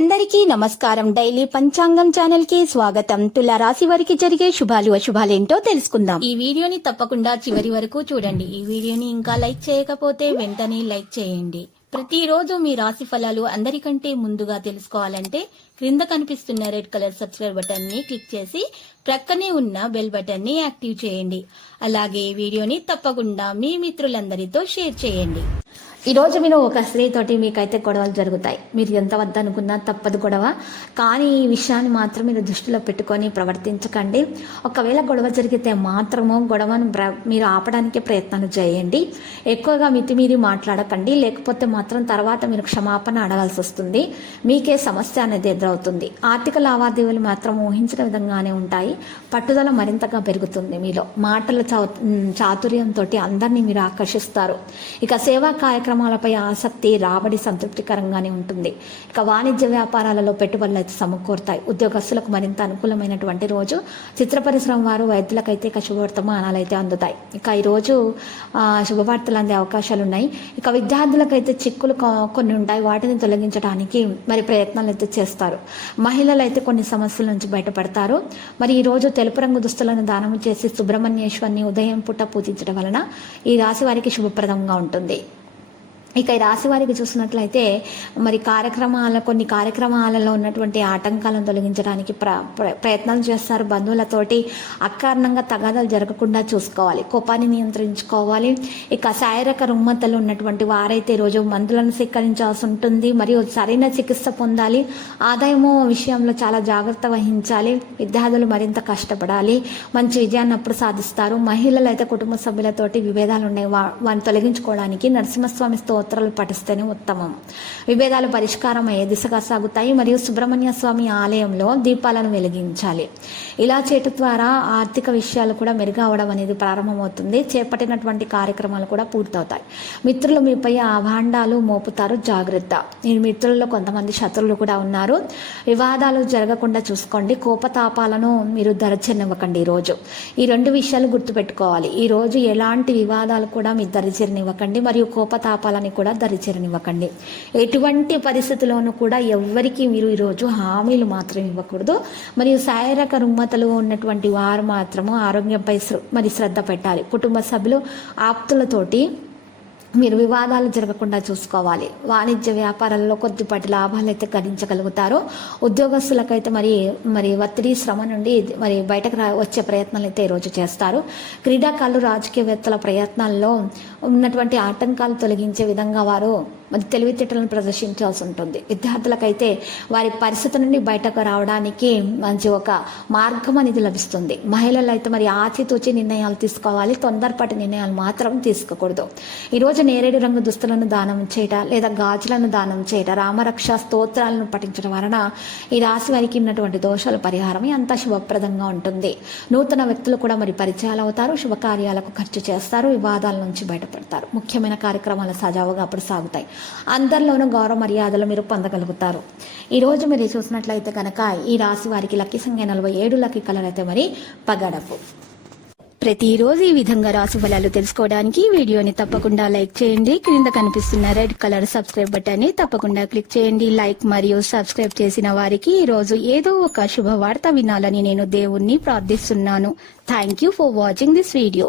అందరికీ నమస్కారం. డైలీ పంచాంగం ఛానల్ కి స్వాగతం. తుల రాశి వారికి జరిగే శుభాలు అశుభాలేంటో తెలుసుకుందాం. ఈ వీడియోని తప్పకుండా చివరి వరకు చూడండి. ఈ వీడియోని ఇంకా లైక్ చేయకపోతే వెంటనే లైక్ చేయండి. ప్రతిరోజు మీ రాశి ఫలాలు అందరికంటే ముందుగా తెలుసుకోవాలంటే క్రింద కనిపిస్తున్న రెడ్ కలర్ సబ్స్క్రైబ్ బటన్ ని క్లిక్ చేసి ప్రక్కనే ఉన్న బెల్ బటన్ ని యాక్టివ్ చేయండి. అలాగే వీడియోని తప్పకుండా మీ మిత్రులందరితో షేర్ చేయండి. ఈ రోజు మీరు ఒక స్త్రీతోటి మీకైతే గొడవలు జరుగుతాయి. మీరు ఎంత వద్దనుకున్నా తప్పదు గొడవ. కానీ ఈ విషయాన్ని మాత్రం మీరు దృష్టిలో పెట్టుకొని ప్రవర్తించకండి. ఒకవేళ గొడవ జరిగితే మాత్రము గొడవను మీరు ఆపడానికి ప్రయత్నాలు చేయండి. ఎక్కువగా మితిమీరి మాట్లాడకండి. లేకపోతే మాత్రం తర్వాత మీరు క్షమాపణ అడగాల్సి వస్తుంది. మీకే సమస్య అనేది ఎదురవుతుంది. ఆర్థిక లావాదేవీలు మాత్రం ఊహించిన విధంగానే ఉంటాయి. పట్టుదల మరింతగా పెరుగుతుంది. మీలో మాటల చాతుర్యంతో అందరినీ మీరు ఆకర్షిస్తారు. ఇక సేవా కార్యక్రమాలపై ఆసక్తి, రాబడి సంతృప్తికరంగానే ఉంటుంది. ఇక వాణిజ్య వ్యాపారాలలో పెట్టుబడులు అయితే సమకూరుతాయి. ఉద్యోగస్తులకు మరింత అనుకూలమైనటువంటి రోజు. చిత్ర పరిశ్రమ వారు, వైద్యులకైతే ఇక శుభవర్తమానాలు అయితే అందుతాయి. ఇక ఈరోజు శుభవార్తలు అందే అవకాశాలు ఉన్నాయి. ఇక విద్యార్థులకైతే చిక్కులు కొన్ని ఉంటాయి. వాటిని తొలగించడానికి మరి ప్రయత్నాలు అయితే చేస్తారు. మహిళలు అయితే కొన్ని సమస్యల నుంచి బయటపడతారు. మరి ఈ రోజు తెలుపు రంగు దుస్తులను దానం చేసి సుబ్రహ్మణ్యేశ్వరిని ఉదయం పూట పూజించడం వలన ఈ రాశి వారికి శుభప్రదంగా ఉంటుంది. ఇక ఈ రాశి వారికి చూసినట్లయితే మరి కొన్ని కార్యక్రమాలలో ఉన్నటువంటి ఆటంకాలను తొలగించడానికి ప్రయత్నాలు చేస్తారు. బంధువులతోటి అకారణంగా తగాదాలు జరగకుండా చూసుకోవాలి. కోపాన్ని నియంత్రించుకోవాలి. ఇక శారీరక రుగ్మతలు ఉన్నటువంటి వారైతే ఈరోజు మందులను స్వీకరించాల్సి ఉంటుంది. మరియు సరైన చికిత్స పొందాలి. ఆదాయము విషయంలో చాలా జాగ్రత్త వహించాలి. విద్యార్థులు మరింత కష్టపడాలి. మంచి విజయాన్ని అప్పుడు సాధిస్తారు. మహిళలు అయితే కుటుంబ సభ్యులతోటి విభేదాలు ఉన్నాయి. వాటిని తొలగించుకోవడానికి నరసింహస్వామి స్తోత్రాలు పఠిస్తేనే ఉత్తమం. విభేదాలు పరిష్కారం అయ్యే దిశగా సాగుతాయి. మరియు సుబ్రహ్మణ్య స్వామి ఆలయంలో దీపాలను వెలిగించాలి. ఇలా చేయటం ద్వారా ఆర్థిక విషయాలు కూడా మెరుగవడం అనేది ప్రారంభమవుతుంది. చేపట్టినటువంటి కార్యక్రమాలు కూడా పూర్తవుతాయి. మిత్రులు మీపై అభాండాలు మోపుతారు. జాగ్రత్త. ఈ మిత్రుల్లో కొంతమంది శత్రువులు కూడా ఉన్నారు. వివాదాలు జరగకుండా చూసుకోండి. కోపతాపాలను మీరు దరిచేరనివ్వకండి. ఈరోజు ఈ రెండు విషయాలు గుర్తుపెట్టుకోవాలి. ఈ రోజు ఎలాంటి వివాదాలు కూడా మీరు దరిచేరనివ్వకండి. మరియు కోపతాపాలని కూడా దరిచేరనివ్వకండి. ఎటువంటి పరిస్థితుల్లోనూ కూడా ఎవ్వరికి మీరు ఈరోజు హామీలు మాత్రం ఇవ్వకూడదు. మరియు శారీరక రుగ్మతలు ఉన్నటువంటి వారు మాత్రము ఆరోగ్యంపై మరి శ్రద్ధ పెట్టాలి. కుటుంబ సభ్యులు, ఆప్తులతోటి మీరు వివాదాలు జరగకుండా చూసుకోవాలి. వాణిజ్య వ్యాపారాల్లో కొద్దిపాటి లాభాలు అయితే గడించగలుగుతారు. ఉద్యోగస్తులకైతే మరి ఒత్తిడి, శ్రమ నుండి మరి బయటకు వచ్చే ప్రయత్నాలు అయితే ఈరోజు చేస్తారు. క్రీడాకారులు, రాజకీయవేత్తల ప్రయత్నాల్లో ఉన్నటువంటి ఆటంకాలు తొలగించే విధంగా వారు మరి తెలివితేటలను ప్రదర్శించాల్సి ఉంటుంది. విద్యార్థులకైతే వారి పరిస్థితి నుండి బయటకు రావడానికి మంచి ఒక మార్గం అనేది లభిస్తుంది. మహిళలు అయితే మరి ఆచితూచి నిర్ణయాలు తీసుకోవాలి. తొందరపాటి నిర్ణయాలు మాత్రం తీసుకోకూడదు. ఈరోజు నేరేడు రంగు దుస్తులను దానం చేయట లేదా గాజులను దానం చేయట, రామరక్ష స్తోత్రాలను పఠించడం వలన ఈ రాశి వారికి ఉన్నటువంటి దోషాల పరిహారం అంతా శుభప్రదంగా ఉంటుంది. నూతన వ్యక్తులు కూడా మరి పరిచయాలు అవుతారు. శుభకార్యాలకు ఖర్చు చేస్తారు. వివాదాల నుంచి బయటపడతారు. ముఖ్యమైన కార్యక్రమాలు సజావుగా అప్పుడు సాగుతాయి. అందరిలోనూ గౌరవ మర్యాదలు మీరు పొందగలుగుతారు. ఈరోజు మీరు చూసినట్లయితే కనుక ఈ రాశి వారికి లక్కీ సంఖ్య 47, లక్కీ కలర్ అయితే మరి పగడపు. ప్రతిరోజు ఈ విధంగా రాశి ఫలాలు తెలుసుకోవడానికి వీడియోని తప్పకుండా లైక్ చేయండి. క్రింద కనిపిస్తున్న రెడ్ కలర్ సబ్స్క్రైబ్ బటన్ ని తప్పకుండా క్లిక్ చేయండి. లైక్ మరియు సబ్స్క్రైబ్ చేసిన వారికి ఈ రోజు ఏదో ఒక శుభవార్త వినాలని నేను దేవుణ్ణి ప్రార్థిస్తున్నాను. Thank you for watching this video.